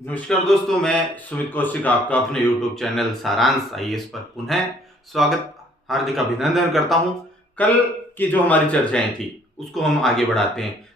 नमस्कार दोस्तों, मैं सुमित कौशिक आपका अपने YouTube चैनल सारांश आईएएस पर पुनः स्वागत हार्दिक अभिनंदन करता हूं। कल की जो हमारी चर्चाएं थी उसको हम आगे बढ़ाते हैं।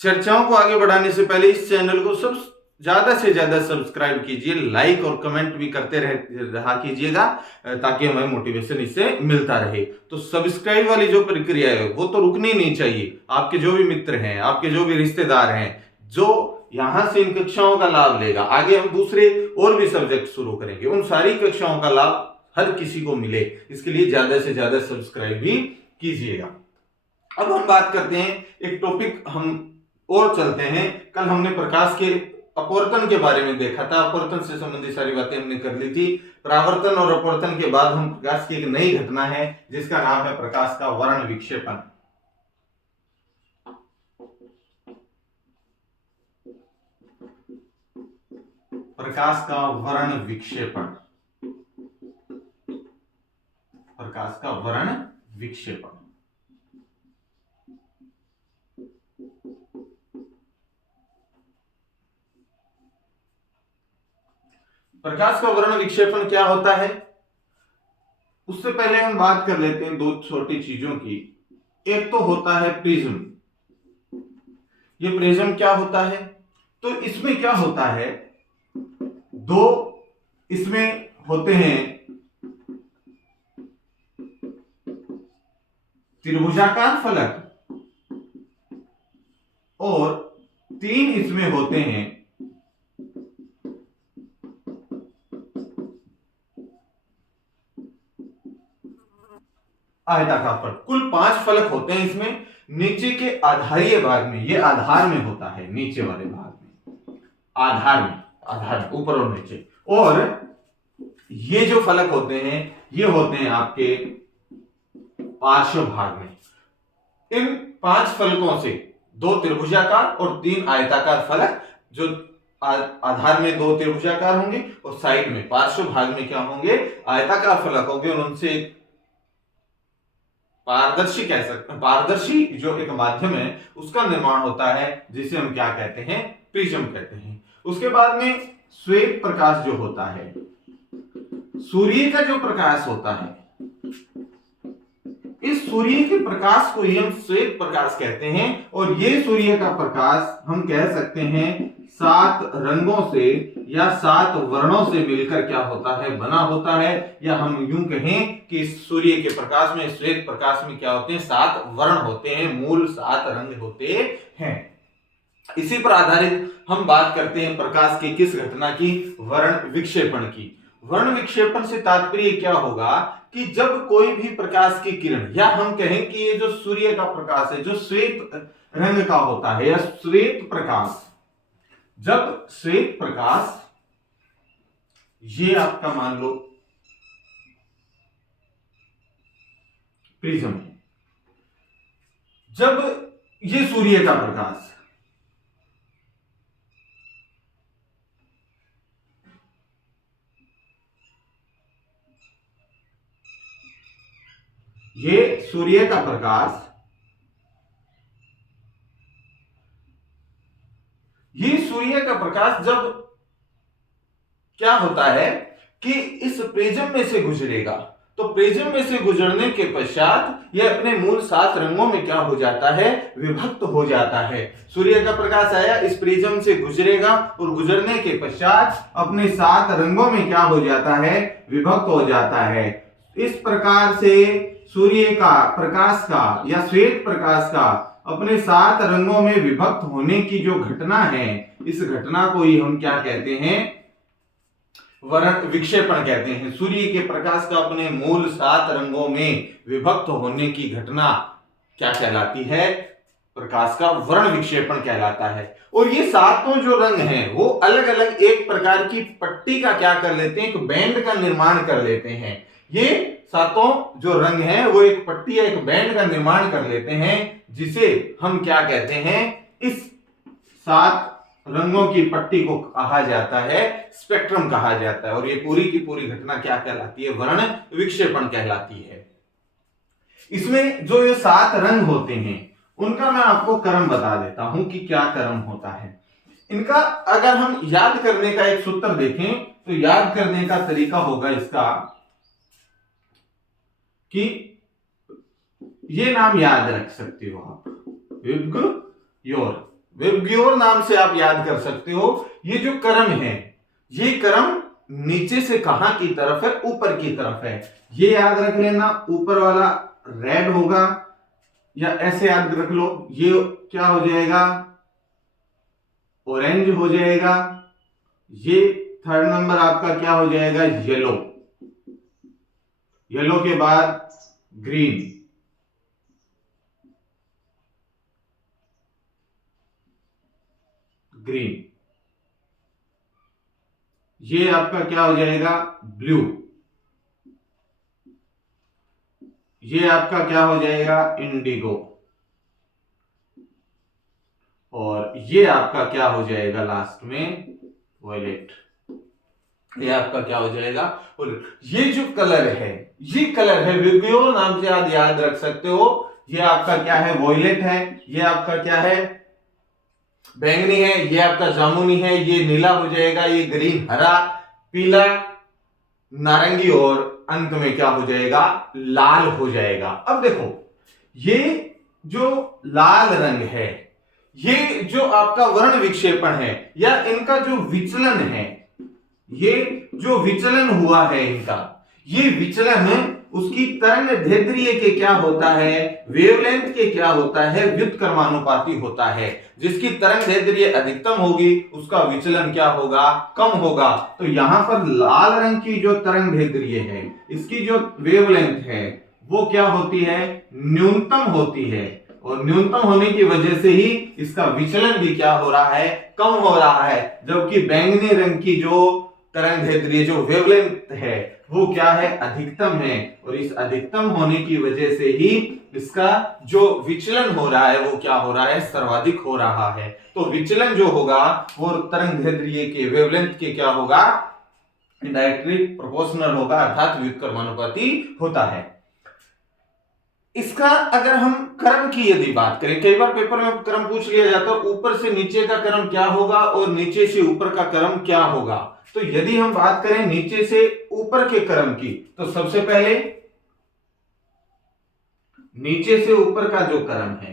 चर्चाओं को आगे बढ़ाने से पहले इस चैनल को सब ज्यादा से ज्यादा सब्सक्राइब कीजिए, लाइक और कमेंट भी करते रहा कीजिएगा ताकि हमें मोटिवेशन इससे मिलता रहे। तो सब्सक्राइब वाली जो प्रक्रिया है वो तो रुकनी नहीं चाहिए। आपके जो भी मित्र हैं, आपके जो भी रिश्तेदार हैं, जो यहां से इन कक्षाओं का लाभ लेगा, आगे हम दूसरे और भी सब्जेक्ट शुरू करेंगे, उन सारी कक्षाओं का लाभ हर किसी को मिले, इसके लिए ज्यादा से ज्यादा सब्सक्राइब भी कीजिएगा। अब हम बात करते हैं, एक टॉपिक हम और चलते हैं। कल हमने प्रकाश के अपवर्तन के बारे में देखा था, अपवर्तन से संबंधित सारी बातें हमने कर ली थी। परावर्तन और अपवर्तन के बाद हम प्रकाश की एक नई घटना है जिसका नाम है प्रकाश का वर्ण विक्षेपण। प्रकाश का वर्ण विक्षेपण, प्रकाश का वर्ण विक्षेपण। प्रकाश का वर्ण विक्षेपण क्या होता है, उससे पहले हम बात कर लेते हैं दो छोटी चीजों की। एक तो होता है प्रिज्म। ये प्रिज्म क्या होता है, तो इसमें क्या होता है, दो इसमें होते हैं त्रिभुजाकार फलक और तीन इसमें होते हैं आयताकार फलक। कुल 5 फलक होते हैं इसमें। नीचे के आधारीय भाग में, ये आधार में होता है, नीचे वाले भाग में, आधार में, आधार ऊपर और नीचे। और ये जो फलक होते हैं ये होते हैं आपके पार्श्व भाग में। इन 5 फलकों से 2 त्रिभुजाकार और 3 आयताकार फलक, जो आधार में 2 त्रिभुजाकार होंगे और साइड में पार्श्व भाग में क्या होंगे, आयताकार फलक होंगे। और उनसे पारदर्शी कह सकते हैं, पारदर्शी जो एक माध्यम है उसका निर्माण होता है, जिसे हम क्या कहते हैं, प्रिज्म कहते हैं। उसके बाद में श्वेत प्रकाश जो होता है, सूर्य का जो प्रकाश होता है, इस सूर्य के प्रकाश को ही हम श्वेत प्रकाश कहते हैं। और ये सूर्य का प्रकाश हम कह सकते हैं 7 रंगों से या 7 वर्णों से मिलकर क्या होता है, बना होता है। या हम यूं कहें कि सूर्य के प्रकाश में, श्वेत प्रकाश में क्या होते हैं, 7 वर्ण होते हैं, मूल 7 रंग होते हैं। इसी पर आधारित हम बात करते हैं प्रकाश की किस घटना की, वर्ण विक्षेपण की। वर्ण विक्षेपण से तात्पर्य क्या होगा कि जब कोई भी प्रकाश की किरण, या हम कहें कि ये जो सूर्य का प्रकाश है जो श्वेत रंग का होता है, या श्वेत प्रकाश, जब श्वेत प्रकाश, ये आपका मान लो प्रिज्म है, जब ये सूर्य का प्रकाश, ये सूर्य का प्रकाश, ये सूर्य का प्रकाश जब क्या होता है कि इस प्रिज्म में से गुजरेगा, तो प्रिज्म में से गुजरने के पश्चात यह अपने मूल 7 रंगों में क्या हो जाता है, विभक्त हो जाता है। सूर्य का प्रकाश आया, इस प्रिज्म से गुजरेगा और गुजरने के पश्चात अपने 7 रंगों में क्या हो जाता है, विभक्त हो जाता है। इस प्रकार से सूर्य का प्रकाश का या श्वेत प्रकाश का अपने 7 रंगों में विभक्त होने की जो घटना है, इस घटना को ही हम क्या कहते हैं, वर्ण विक्षेपण कहते हैं। सूर्य के प्रकाश का अपने मूल 7 रंगों में विभक्त होने की घटना क्या कहलाती है, प्रकाश का वर्ण विक्षेपण कहलाता है। और ये 7 जो रंग हैं वो अलग अलग एक प्रकार की पट्टी का क्या कर लेते हैं, एक बैंड का निर्माण कर लेते हैं। ये 7 जो रंग हैं वो एक पट्टी या एक बैंड का निर्माण कर लेते हैं, जिसे हम क्या कहते हैं, इस 7 रंगों की पट्टी को कहा जाता है, स्पेक्ट्रम कहा जाता है। और ये पूरी की पूरी घटना क्या कहलाती है, वर्ण विक्षेपण कहलाती है। इसमें जो ये 7 रंग होते हैं उनका मैं आपको क्रम बता देता हूं कि क्या क्रम होता है। इनका अगर हम याद करने का एक सूत्र देखें तो याद करने का तरीका होगा इसका कि ये नाम याद रख सकते हो आप, विबग्योर। विबग्योर नाम से आप याद कर सकते हो। ये जो क्रम है, ये क्रम नीचे से कहां की तरफ है, ऊपर की तरफ है। ये याद रख लेना, ऊपर वाला रेड होगा, या ऐसे याद रख लो, ये क्या हो जाएगा, ऑरेंज हो जाएगा। ये थर्ड नंबर आपका क्या हो जाएगा, येलो। येलो के बाद ग्रीन, ग्रीन। ये आपका क्या हो जाएगा, ब्लू। ये आपका क्या हो जाएगा, इंडिगो। और ये आपका क्या हो जाएगा लास्ट में, वॉयलेट। ये आपका क्या हो जाएगा, और ये जो कलर है, ये कलर है, विबग्योर नाम से आप याद रख सकते हो। ये आपका क्या है, वॉयलेट है। ये आपका क्या है, बैंगनी है। ये आपका जामुनी है। ये नीला हो जाएगा। ये ग्रीन, हरा, पीला, नारंगी, और अंत में क्या हो जाएगा, लाल हो जाएगा। अब देखो, ये जो लाल रंग है, ये जो आपका वर्ण विक्षेपण है, या इनका जो विचलन है, ये जो विचलन हुआ है इनका, ये विचलन उसकी तरंग दैर्ध्य के क्या होता है, वेवलेंथ के क्या होता है, व्युत्क्रमानुपाती होता है। जिसकी तरंग दैर्ध्य अधिकतम होगी उसका विचलन क्या होगा, कम होगा। तो यहां पर लाल रंग की जो तरंग दैर्ध्य है, इसकी जो वेवलेंथ है, वो क्या होती है, न्यूनतम होती है। और न्यूनतम होने की वजह से ही इसका विचलन भी क्या हो रहा है, कम हो रहा है। जबकि बैंगनी रंग की जो तरंग दैर्ध्य, जो वेवलेंथ है, वो क्या है, अधिकतम है। और इस अधिकतम होने की वजह से ही इसका जो विचलन हो रहा है, वो क्या हो रहा है, सर्वाधिक हो रहा है। तो विचलन जो होगा वो तरंग दैर्ध्य के, वेवलेंथ के क्या होगा, डायरेक्टली प्रोपोर्शनल होगा, अर्थात व्युत्क्रमानुपाती होता है। इसका अगर हम क्रम की यदि बात करें, कई बार पेपर में क्रम पूछ लिया जाता है, ऊपर से नीचे का क्रम क्या होगा और नीचे से ऊपर का क्रम क्या होगा। तो यदि हम बात करें नीचे से ऊपर के क्रम की, तो सबसे पहले नीचे से ऊपर का जो क्रम है,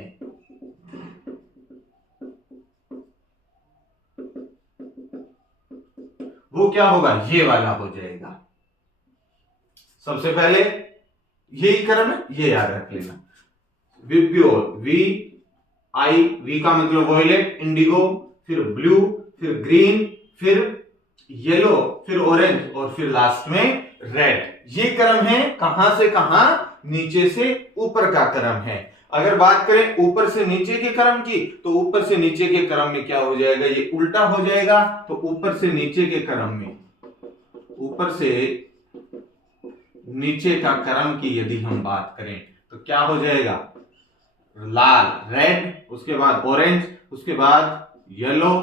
वो क्या होगा, ये वाला हो जाएगा। सबसे पहले यही क्रम है, ये याद रख लेना। विबग्योर, वी आई, वी का मतलब वॉयलेट, इंडिगो, फिर ब्लू, फिर ग्रीन, फिर येलो, फिर ऑरेंज, और फिर लास्ट में रेड। ये क्रम है कहां से कहां, नीचे से ऊपर का क्रम है। अगर बात करें ऊपर से नीचे के क्रम की, तो ऊपर से नीचे के क्रम में क्या हो जाएगा, ये उल्टा हो जाएगा। तो ऊपर से नीचे के क्रम में, ऊपर से नीचे का क्रम की यदि हम बात करें, तो क्या हो जाएगा, लाल, रेड, उसके बाद ऑरेंज, उसके बाद येलो,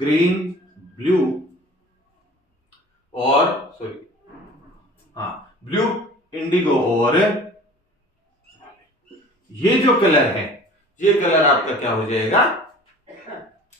ग्रीन, ब्लू, और सॉरी, हाँ, ब्लू, इंडिगो, और ये जो कलर है, ये कलर आपका क्या हो जाएगा,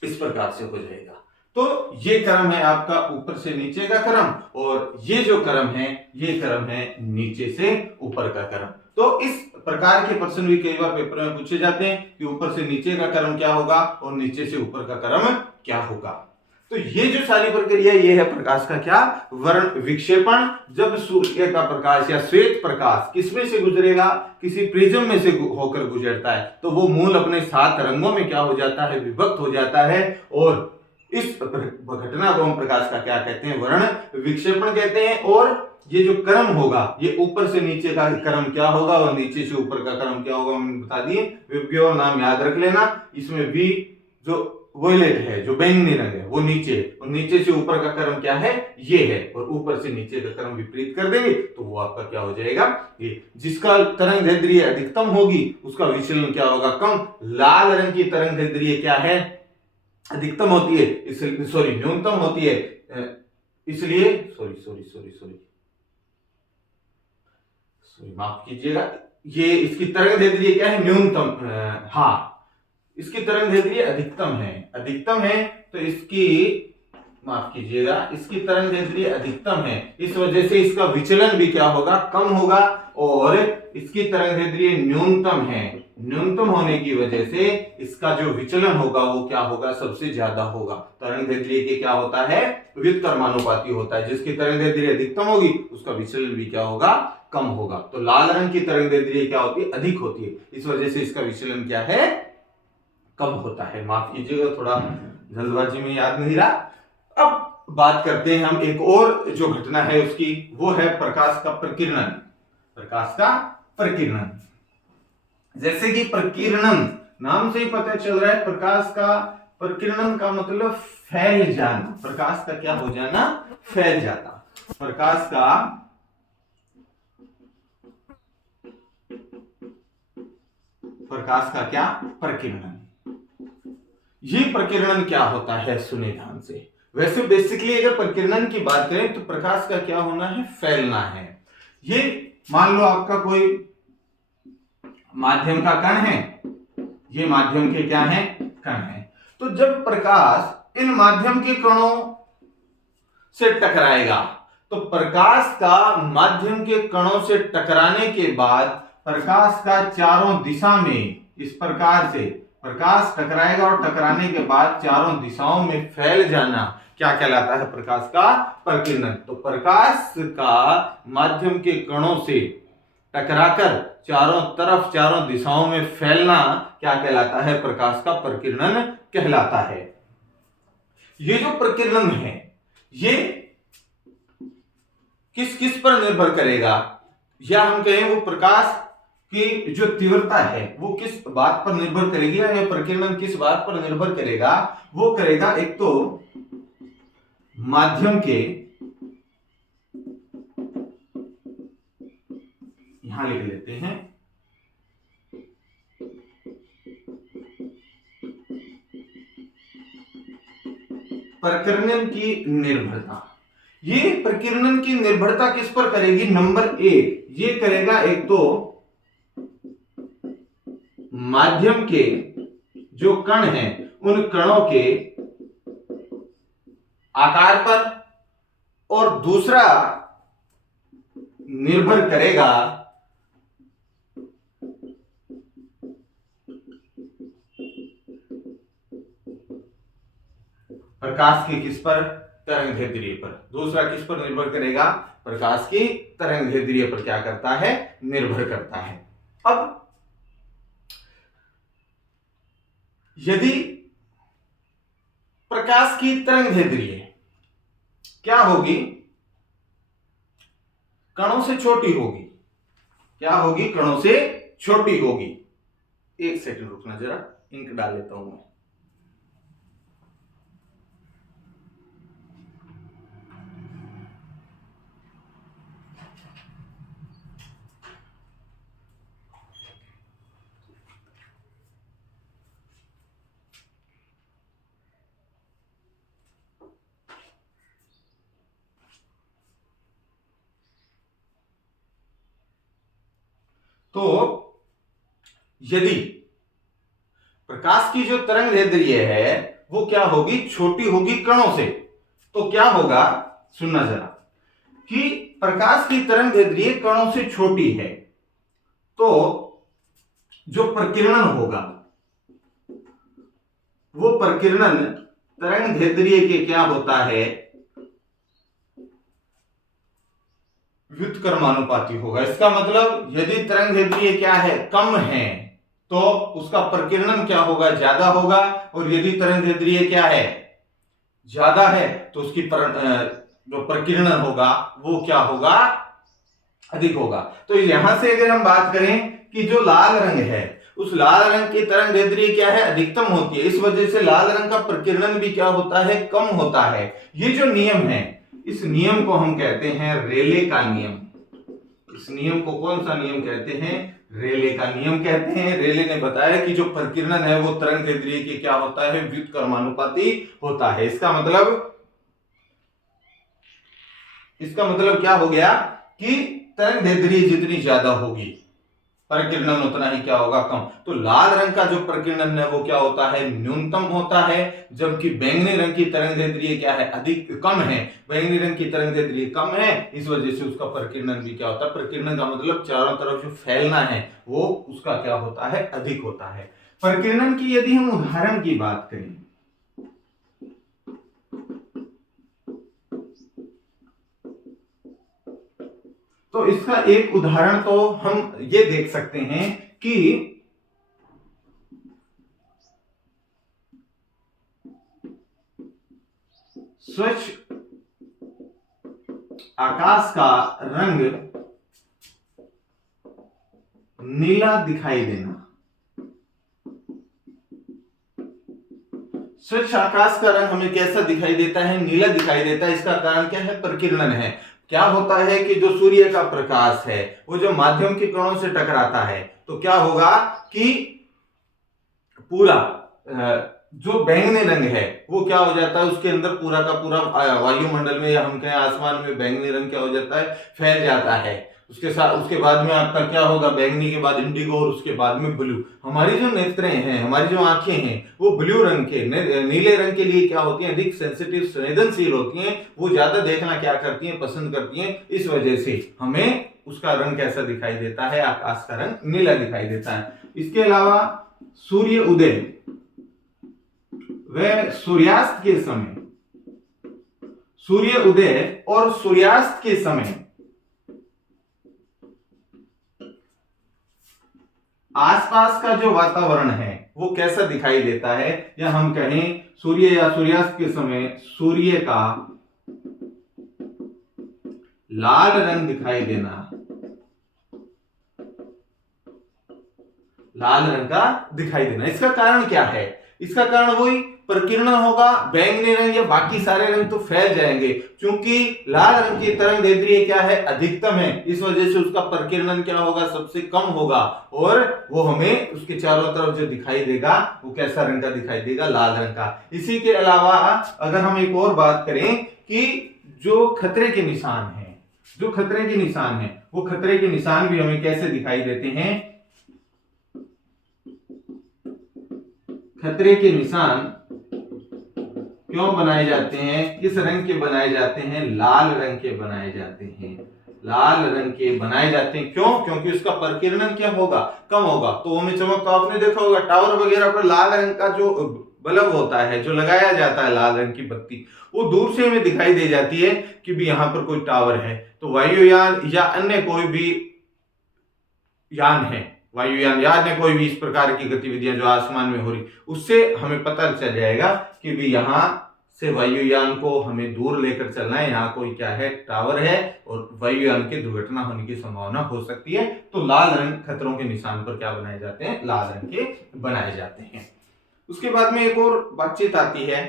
इस प्रकार से हो जाएगा। तो ये क्रम है आपका ऊपर से नीचे का क्रम, और ये जो क्रम है, ये क्रम है नीचे से ऊपर का क्रम। तो इस प्रकार के प्रश्न भी कई बार पेपर में पूछे जाते हैं कि ऊपर से नीचे का क्रम क्या होगा और नीचे से ऊपर का क्रम क्या होगा। तो ये जो सारी प्रक्रिया, ये है प्रकाश का क्या, वर्ण विक्षेपण। जब सूर्य का प्रकाश या श्वेत प्रकाश किसमें से गुजरेगा, किसी प्रिज्म में से होकर गुजरता है, तो वो मूल अपने 7 रंगों में क्या हो जाता है, विभक्त हो जाता है। और इस घटना को हम प्रकाश का क्या कहते हैं, वर्ण विक्षेपण कहते हैं। और ये जो क्रम होगा, ये ऊपर से नीचे का क्रम क्या होगा और नीचे से ऊपर का क्रम क्या होगा, हमने बता दिए। विबग्योर नाम याद रख लेना। इसमें वी जो वॉयलेट है, जो बैंगनी रंग है, वो नीचे, और नीचे से ऊपर का क्रम क्या है, ये है। और ऊपर से नीचे का क्रम विपरीत कर देंगे तो वो आपका क्या हो जाएगा, ये। जिसका तरंग दैर्ध्य अधिकतम होगी उसका विचलन क्या होगा, कम। लाल रंग की तरंग दैर्ध्य क्या है, अधिकतम होती है, इसलिए सॉरी न्यूनतम होती है, इसलिए सॉरी माफ कीजिएगा, ये इसकी तरंग दैर्ध्य क्या है, न्यूनतम, हाँ, इसकी तरंग दैर्ध्य अधिकतम है तो इसकी, माफ कीजिएगा, इसकी तरंग दैर्ध्य अधिकतम है, इस वजह से इसका विचलन भी क्या होगा, कम होगा, और इसकी तरंग दैर्ध्य न्यूनतम है, न्यूनतम होने की वजह से इसका जो विचलन होगा वो क्या होगा, सबसे ज्यादा होगा। तरंग दैर्ध्य के क्या होता है, व्युत्क्रमानुपाती होता है, जिसकी तरंग दैर्ध्य अधिकतम होगी उसका विचलन भी क्या होगा, कम होगा। तो लाल रंग की तरंग दैर्ध्य क्या होती है, अधिक होती है, इस वजह से इसका विचलन क्या है, कम होता है। माफ कीजिएगा, थोड़ा जल्दबाजी में याद नहीं रहा। अब बात करते हैं हम एक और जो घटना है उसकी, वो है प्रकाश का प्रकीर्णन। प्रकाश का प्रकीर्णन, जैसे कि प्रकीर्णन नाम से ही पता चल रहा है, प्रकाश का प्रकीर्णन का मतलब फैल जाना, प्रकाश का क्या हो जाना, फैल जाता। प्रकाश का क्या, प्रकीर्णन। ये प्रकीर्णन क्या होता है, सुने ध्यान से। वैसे बेसिकली अगर प्रकीर्णन की बात करें तो प्रकाश का क्या होना है, फैलना है। ये मान लो आपका कोई माध्यम का कण है, ये माध्यम के क्या है, कण है। तो जब प्रकाश इन माध्यम के कणों से टकराएगा तो प्रकाश का माध्यम के कणों से टकराने के बाद प्रकाश का चारों दिशा में इस प्रकार से प्रकाश टकराएगा और टकराने के बाद चारों दिशाओं में फैल जाना क्या कहलाता है, प्रकाश का प्रकीर्णन। तो प्रकाश का माध्यम के कणों से टकराकर चारों तरफ चारों दिशाओं में फैलना क्या कहलाता है, प्रकाश का प्रकीर्णन कहलाता है। ये जो प्रकीर्णन है ये किस किस पर निर्भर करेगा, या हम कहें वो प्रकाश की जो तीव्रता है वो किस बात पर निर्भर करेगी, या प्रकीर्णन किस बात पर निर्भर करेगा, वो करेगा एक तो माध्यम के, यहां लिख लेते हैं, प्रकीर्णन की निर्भरता। ये प्रकीर्णन की निर्भरता किस पर करेगी, नंबर एक ये करेगा एक तो माध्यम के जो कण हैं उन कणों के आकार पर, और दूसरा निर्भर करेगा प्रकाश की किस पर, तरंग दैर्ध्य पर। दूसरा किस पर निर्भर करेगा, प्रकाश की तरंग दैर्ध्य पर क्या करता है, निर्भर करता है। अब यदि प्रकाश की तरंग दैर्ध्य क्या होगी, कणों से छोटी होगी, क्या होगी, कणों से छोटी होगी। एक सेकंड रुकना, जरा इंक डाल लेता हूं मैं। तो यदि प्रकाश की जो तरंग दैर्ध्य है वो क्या होगी, छोटी होगी कणों से, तो क्या होगा, सुनना जरा, कि प्रकाश की तरंग दैर्ध्य कणों से छोटी है तो जो प्रकीर्णन होगा वो प्रकीर्णन तरंग दैर्ध्य के क्या होता है, व्युत्क्रमानुपाती होगा। इसका मतलब यदि तरंग दैर्ध्य क्या है, कम है, तो उसका प्रकीर्णन क्या होगा, ज्यादा होगा, और यदि तरंग दैर्ध्य क्या है, ज्यादा है, तो उसकी जो प्रकीर्णन होगा वो क्या होगा, अधिक होगा। तो यहां से अगर हम बात करें कि जो लाल रंग है उस लाल रंग की तरंग दैर्ध्य क्या है, अधिकतम होती है, इस वजह से लाल रंग का प्रकीर्णन भी क्या होता है, कम होता है। ये जो नियम है इस नियम को हम कहते हैं रेले का नियम। इस नियम को कौन सा नियम कहते हैं, रेले का नियम कहते हैं। रेले ने बताया कि जो प्रकीर्णन है वो तरंग दैर्ध्य के क्या होता है, व्युत्क्रमानुपाती होता है। इसका मतलब क्या हो गया कि तरंग दैर्ध्य जितनी ज्यादा होगी प्रकीर्णन उतना ही क्या होगा, कम। तो लाल रंग का जो प्रकीर्णन है वो क्या होता है, न्यूनतम होता है, जबकि बैंगनी रंग की तरंगदैर्ध्य क्या है, अधिक कम है। बैंगनी रंग की तरंगदैर्ध्य कम है, इस वजह से उसका प्रकीर्णन भी क्या होता है, प्रकीर्णन का मतलब चारों तरफ जो फैलना है वो उसका क्या होता है, अधिक होता है। प्रकीर्णन की यदि हम उदाहरण की बात करें, तो इसका एक उदाहरण तो हम ये देख सकते हैं कि स्वच्छ आकाश का रंग नीला दिखाई देना। स्वच्छ आकाश का रंग हमें कैसा दिखाई देता है, नीला दिखाई देता है। इसका कारण क्या है, प्रकीर्णन है। क्या होता है कि जो सूर्य का प्रकाश है वो जो माध्यम के कणों से टकराता है तो क्या होगा कि पूरा जो बैंगनी रंग है वो क्या हो जाता है, उसके अंदर पूरा का पूरा वायुमंडल में या हम कहें आसमान में बैंगनी रंग क्या हो जाता है, फैल जाता है। उसके साथ उसके बाद में आपका क्या होगा, बैंगनी के बाद इंडिगो और उसके बाद में ब्लू। हमारी जो नेत्रें हैं, हमारी जो आंखें हैं वो ब्लू रंग के, नीले रंग के लिए क्या होती हैं, अधिक सेंसिटिव, संवेदनशील होती हैं। वो ज्यादा देखना क्या करती हैं, पसंद करती हैं। इस वजह से हमें उसका रंग कैसा दिखाई देता है, आकाश का रंग नीला दिखाई देता है। इसके अलावा सूर्य उदय वह सूर्यास्त के समय, सूर्य उदय और सूर्यास्त के समय आसपास का जो वातावरण है वो कैसा दिखाई देता है, या हम कहें सूर्य या सूर्यास्त के समय सूर्य का लाल रंग दिखाई देना, लाल रंग का दिखाई देना। इसका कारण क्या है, इसका कारण वही प्रकीर्णन होगा। बैंगनी रंग या बाकी सारे रंग तो फैल जाएंगे, क्योंकि लाल रंग की तरंगदैर्ध्य क्या है, अधिकतम है। इस वजह से उसका प्रकीर्णन क्या होगा, सबसे कम होगा, और वो हमें उसके चारों तरफ जो दिखाई देगा वो कैसा रंग का दिखाई देगा, लाल रंग का। इसी के अलावा अगर हम एक और बात करें कि जो खतरे के निशान है, जो खतरे के निशान है वो खतरे के निशान भी हमें कैसे दिखाई देते हैं। खतरे के निशान क्यों बनाए जाते हैं, किस रंग के बनाए जाते हैं, लाल रंग के बनाए जाते हैं। लाल रंग के बनाए जाते हैं, क्यों, क्योंकि उसका प्रकीर्णन क्या होगा, कम होगा। तो हमें चमक, तो आपने देखा होगा टावर वगैरह पर लाल रंग का जो बल्ब होता है, जो लगाया जाता है लाल रंग की बत्ती, वो दूर से हमें दिखाई दे जाती है कि भी यहां पर कोई टावर है। तो वायुयान या अन्य कोई भी यान है, वायुयान या अन्य कोई भी इस प्रकार की गतिविधियां जो आसमान में हो रही, उससे हमें पता चल जाएगा कि भी यहां से वायुयान को हमें दूर लेकर चलना है, यहाँ कोई क्या है, टावर है, और वायुयान की दुर्घटना होने की संभावना हो सकती है। तो लाल रंग खतरों के निशान पर क्या बनाए जाते हैं, लाल रंग के बनाए जाते हैं। उसके बाद में एक और बातचीत आती है,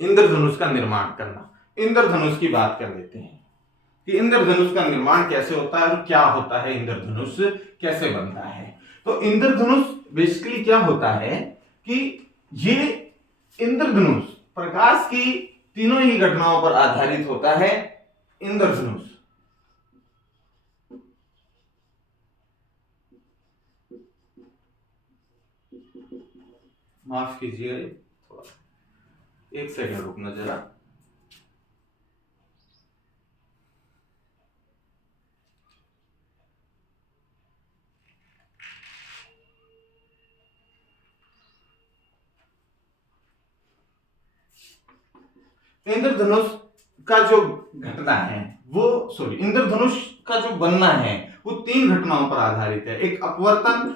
इंद्रधनुष का निर्माण करना। इंद्रधनुष की बात कर लेते हैं कि इंद्रधनुष का निर्माण कैसे होता है और क्या होता है, इंद्रधनुष कैसे बनता है। तो इंद्रधनुष बेसिकली क्या होता है कि ये इंद्रधनुष प्रकाश की तीनों ही घटनाओं पर आधारित होता है। इंद्रधनुष माफ कीजिए, एक सेकंड रुकना जरा। इंद्रधनुष का जो घटना है वो, सॉरी, इंद्रधनुष का जो बनना है वो तीन घटनाओं पर आधारित है। एक अपवर्तन,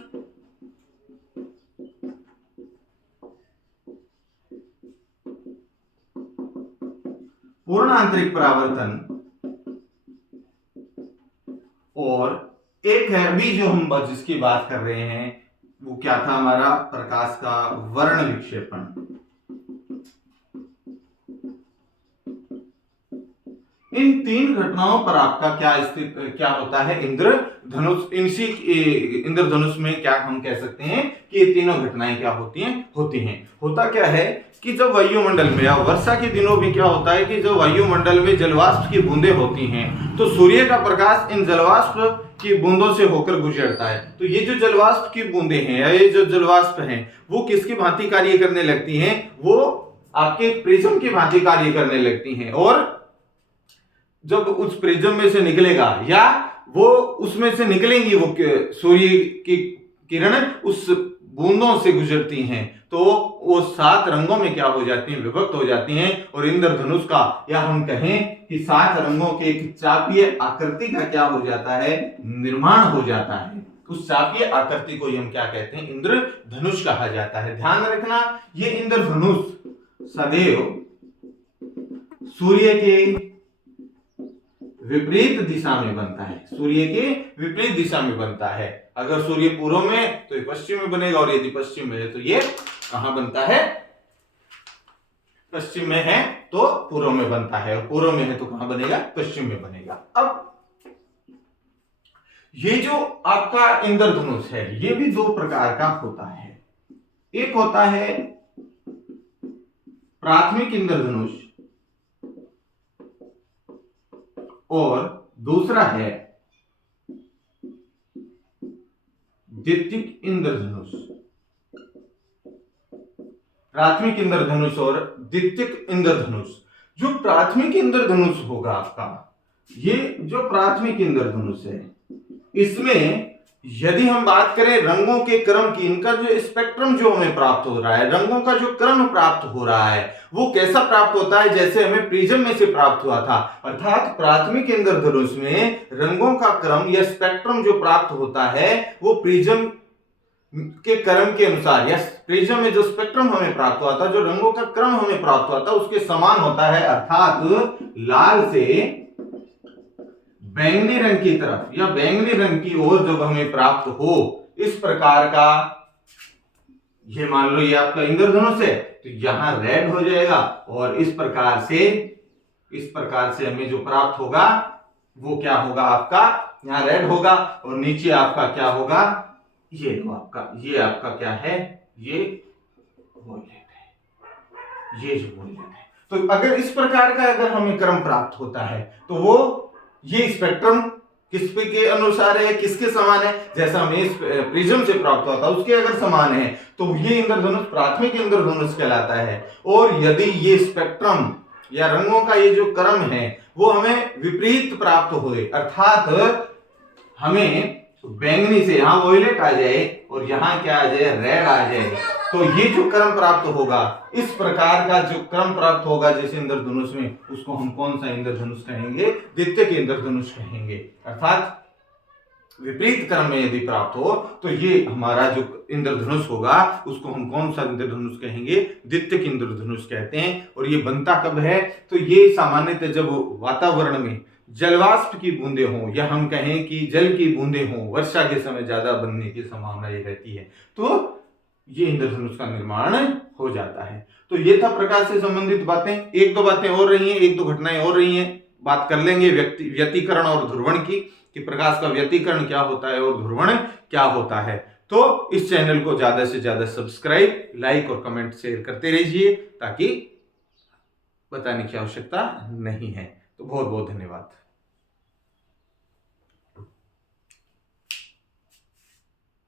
पूर्ण आंतरिक परावर्तन, और एक है अभी जो हम जिसकी बात कर रहे हैं वो क्या था, हमारा प्रकाश का वर्ण विक्षेपण। इन 3 घटनाओं पर आपका क्या होता है, इंद्रधनुष। इंद्रधनुष में क्या हम कह सकते हैं कि ये तीनों घटनाएं क्या होती हैं। होता क्या है कि जब वायुमंडल में या वर्षा के दिनों में क्या होता है कि जब वायुमंडल में जलवाष्प की बूंदें होती हैं तो सूर्य का प्रकाश इन जलवाष्प की बूंदों से होकर गुजरता है। तो ये जो जलवाष्प की बूंदें हैं या ये जो जलवाष्प हैं वो किसकी भांति कार्य करने लगती हैं, वो आपके प्रिज्म की भांति कार्य करने लगती हैं। और जब उस प्रिज्म में से निकलेगा या वो उसमें से निकलेंगी, वो सूर्य की किरण उस बूंदों से गुजरती हैं तो वो 7 रंगों में क्या हो जाती हैं, विभक्त हो जाती हैं। और इंद्रधनुष का या हम कहें कि 7 रंगों के एक चापीय आकृति का क्या हो जाता है, निर्माण हो जाता है। उस चापीय आकृति को हम क्या कहते हैं, इंद्रधनुष कहा जाता है। ध्यान रखना, ये इंद्रधनुष सदैव सूर्य के विपरीत दिशा में बनता है। सूर्य के विपरीत दिशा में बनता है। अगर सूर्य पूर्व में तो ये पश्चिम में बनेगा, और यदि पश्चिम में है तो ये कहां बनता है, पश्चिम में है तो पूर्व में बनता है, और पूर्व में है तो कहां बनेगा, पश्चिम में बनेगा। अब ये जो आपका इंद्रधनुष है ये भी 2 प्रकार का होता है। एक होता है प्राथमिक इंद्रधनुष और दूसरा है द्वितीयक इंद्रधनुष। प्राथमिक इंद्रधनुष और द्वितीयक इंद्रधनुष। जो प्राथमिक इंद्रधनुष होगा आपका, ये जो प्राथमिक इंद्रधनुष है इसमें यदि हम बात करें रंगों के क्रम की, इनका जो स्पेक्ट्रम जो हमें प्राप्त हो रहा है, रंगों का जो क्रम प्राप्त हो रहा है वो कैसा प्राप्त होता है, जैसे हमें प्रिज्म में से प्राप्त हुआ था। अर्थात प्राथमिक इंद्रधनुष में रंगों का क्रम या स्पेक्ट्रम जो प्राप्त होता है वो प्रिज्म के क्रम के अनुसार, या प्रिज्म में जो स्पेक्ट्रम हमें प्राप्त हुआ था, जो रंगों का क्रम हमें प्राप्त हुआ था उसके समान होता है। अर्थात लाल से बैंगनी रंग की तरफ या बैंगनी रंग की ओर जब हमें प्राप्त हो, इस प्रकार का, ये मान लो ये आपका इंद्रधनुष है तो यहां रेड हो जाएगा, और इस प्रकार से हमें जो प्राप्त होगा वो क्या होगा, आपका यहां रेड होगा, और नीचे आपका क्या होगा, ये आपका क्या है, ये वॉयलेट है, ये जो वॉयलेट है। तो अगर इस प्रकार का अगर हमें क्रम प्राप्त होता है तो वो ये स्पेक्ट्रम किस पे के अनुसार है, किसके समान है, जैसा हमें इस प्रिज्म से प्राप्त हुआ था उसके अगर समान है तो ये इंद्रधनुष प्राथमिक इंद्रधनुष कहलाता है। और यदि ये स्पेक्ट्रम या रंगों का ये जो क्रम है वो हमें विपरीत प्राप्त होए, अर्थात हमें बैंगनी से यहां वॉयलेट आ जाए और यहां क्या आ जाए, रेड आ जाए, तो ये जो क्रम प्राप्त होगा, इस प्रकार का जो क्रम प्राप्त होगा जैसे इंद्रधनुष में, उसको हम कौन सा इंद्रधनुष कहेंगे, द्वितीयक इंद्रधनुष कहेंगे। अर्थात विपरीत क्रम में यदि प्राप्त हो तो ये हमारा जो इंद्रधनुष होगा उसको हम कौन सा इंद्रधनुष कहेंगे, द्वितीयक इंद्रधनुष कहते हैं। और ये बनता कब है, तो ये सामान्यतः जब वातावरण में जलवाष्प की बूंदें हों, या हम कहें कि जल की बूंदें हों, वर्षा के समय ज्यादा बनने की संभावना ये रहती है, तो ये इंद्रधनुष का निर्माण हो जाता है। तो ये था प्रकाश से संबंधित बातें। 1-2 बातें और रही हैं, 1-2 घटनाएं और रही हैं, बात कर लेंगे व्यतिकरण और ध्रुवण की, कि प्रकाश का व्यतिकरण क्या होता है और ध्रुवण क्या होता है। तो इस चैनल को ज्यादा से ज्यादा सब्सक्राइब, लाइक और कमेंट शेयर करते रहिए, ताकि बताने की आवश्यकता नहीं है। तो बहुत बहुत धन्यवाद।